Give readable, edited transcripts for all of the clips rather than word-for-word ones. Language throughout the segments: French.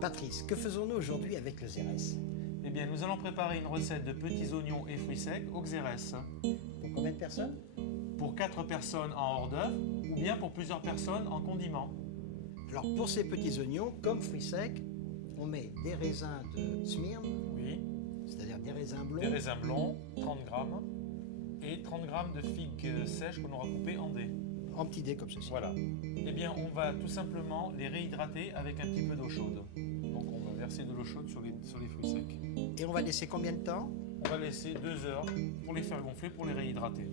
Patrice, que faisons-nous aujourd'hui avec le xérès? Eh bien, nous allons préparer une recette de petits oignons et fruits secs au xérès. Pour combien de personnes? Pour 4 personnes en hors d'œuvre ou bien pour plusieurs personnes en condiment. Alors pour ces petits oignons, comme fruits secs, on met des raisins de Smyrne, Oui, c'est-à-dire des raisins blonds, des raisins blonds, 30 grammes, et 30 grammes de figues sèches qu'on aura coupées en dés. en petits dés comme ceci. Voilà. Eh bien, on va tout simplement les réhydrater avec un petit peu d'eau chaude. Donc, on va verser de l'eau chaude sur les fruits secs. Et on va laisser combien de temps? On va laisser 2 heures pour les faire gonfler, pour les réhydrater.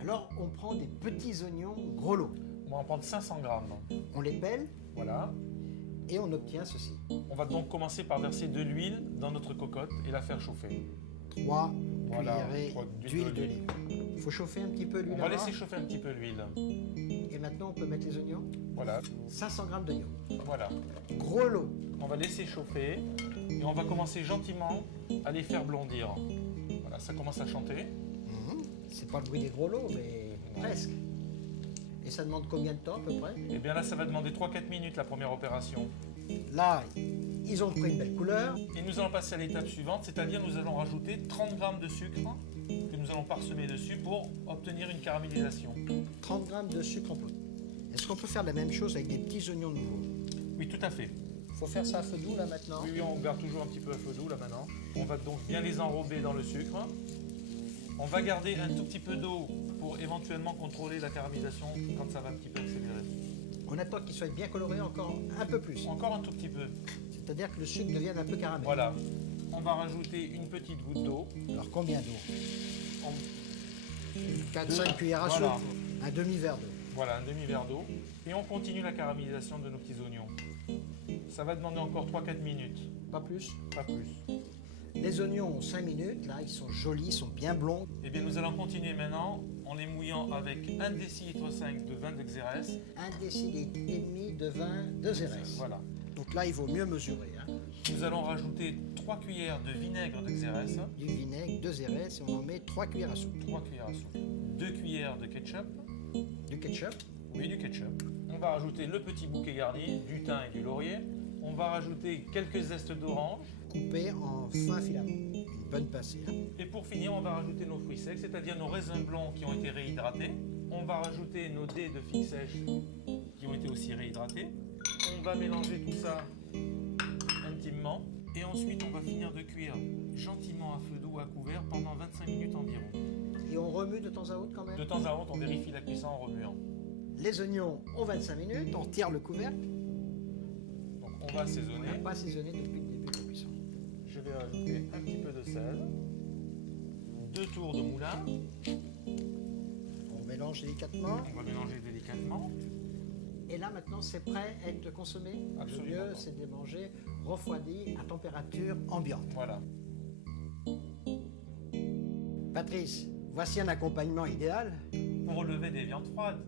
Alors on prend des petits oignons gros lots. On va en prendre 500 grammes. On les pèle Voilà. et on obtient ceci. On va donc commencer par verser de l'huile dans notre cocotte et la faire chauffer. 3 Voilà, cuillerées 3 d'huile d'olive. Il faut chauffer un petit peu l'huile On va avant. laisser chauffer un petit peu l'huile. Et maintenant on peut mettre les oignons. Voilà, 500 grammes d'oignons. voilà. Gros lot. On va laisser chauffer et on va commencer gentiment à les faire blondir. Voilà, ça commence à chanter. C'est pas le bruit des gros lots, mais presque. Et ça demande combien de temps à peu près? Et bien là, ça va demander 3-4 minutes la première opération. Là, ils ont pris une belle couleur. Et nous allons passer à l'étape suivante, c'est-à-dire nous allons rajouter 30 grammes de sucre que nous allons parsemer dessus pour obtenir une caramélisation. 30 grammes de sucre en poudre. Est-ce qu'on peut faire la même chose avec des petits oignons nouveaux? Oui, tout à fait. Faut faire ça à feu doux là maintenant. Oui, on garde toujours un petit peu à feu doux là maintenant. On va donc bien les enrober dans le sucre. On va garder un tout petit peu d'eau pour éventuellement contrôler la caramélisation quand ça va un petit peu accélérer. On attend qu'ils soient bien colorés encore un peu plus. Encore un tout petit peu. C'est-à-dire que le sucre devienne un peu caramel. Voilà. On va rajouter une petite goutte d'eau. Alors combien d'eau? On- 4-5 cuillères à Voilà. soupe. Un demi-verre d'eau. Voilà, un demi-verre d'eau. Et on continue la caramélisation de nos petits oignons. Ça va demander encore 3-4 minutes, Pas plus. pas plus. Les oignons ont 5 minutes. Là, ils sont jolis, ils sont bien blonds. Eh bien, nous allons continuer maintenant en les mouillant avec 1 décilitre 5 de vin de xérès. 1 décilitre et demi de vin de xérès. Voilà. Donc là, il vaut mieux mesurer. Nous allons rajouter 3 cuillères de vinaigre de xérès, Du vinaigre, de xérès, et on en met 3 cuillères à soupe. 3 cuillères à soupe, 2 cuillères de ketchup, Du ketchup. oui, du ketchup. On va rajouter le petit bouquet garni, du thym et du laurier. On va rajouter quelques zestes d'orange. Coupé en fin filament. Une bonne pincée. Et pour finir, on va rajouter nos fruits secs, c'est-à-dire nos raisins blancs qui ont été réhydratés. On va rajouter nos dés de figues sèches qui ont été aussi réhydratés. On va mélanger tout ça intimement. Et ensuite, on va finir de cuire gentiment à feu doux à couvert pendant 25 minutes environ. Et on remue de temps à autre quand même. De temps à autre, on vérifie la cuisson en remuant. Les oignons ont 25 minutes, on tire le couvercle. Donc, on va On assaisonner. n'a pas assaisonné depuis le début de la cuisson. Je vais rajouter un petit peu de sel, 2 tours de moulin. On mélange délicatement. On va mélanger délicatement. Et là maintenant c'est prêt à être consommé. Absolument. Le mieux c'est de les manger refroidis à température ambiante. Voilà. Patrice, voici un accompagnement idéal. Pour relever des viandes froides.